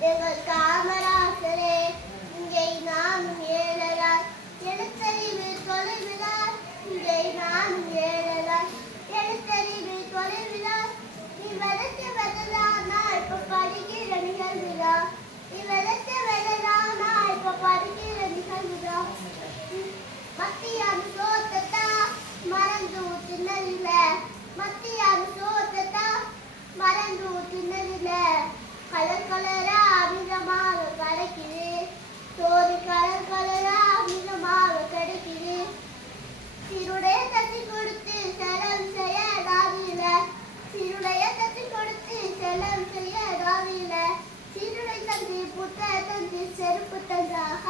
எங்கள் காமராசரே இங்கே நானும் ஏழலார் எழுத்தறிவு தொலைவிலார் இங்கே நானும் ஏழலார் எழுத்தறிவு தொலைவிலார் நீ வளர்த்த வெதலானா இப்ப படிக்கிற நிகழ்வுதா நீ வளர்த்த வெதலானா இப்ப படிக்கிற நிகழ்வுதா மத்தியான சோத்தத்தா மறந்து தின்னதில்ல கொடுத்து செலவு ஏதாவது இல்லை சீருடை தந்தி புத்தக தந்தி செருப்பு தந்தாக.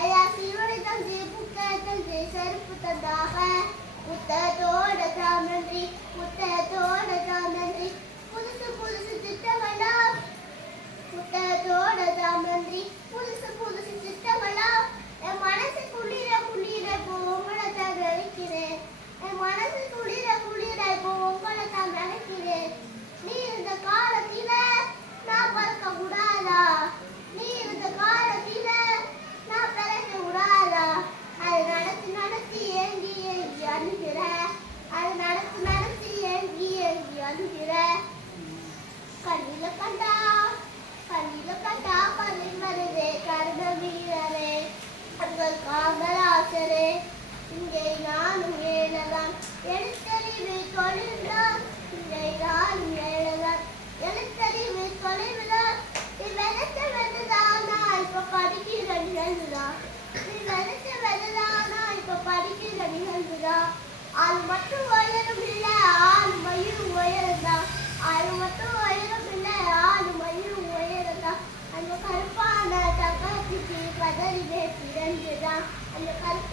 ஐயா சீருடை தந்தி புத்தக தந்தி செருப்பு தந்தாக. புத்தகத்தோட தாம் நன்றி புத்தகத்தோட தாம் நன்றி கண்டா கண்ணில கண்டா கண்ணில் வருதே கருண வீரரே உங்கள் காமராசரே. இங்கே நானும் ஏழலாம் எழுத்தறிவு தொழில்தான். இங்கே நானும் ஏழலாம் எழுத்தறிவு தொழில்தான். நீ வெதுதானா இப்ப படிக்கிற நிகழ்வுதான் நீ வெதுதானா இப்ப படிக்கிற நிகழ்வுதான் அது மட்டும் உயரும் இல்லை ஆள் மயில் உயரும் 这里边几根纸张还有看。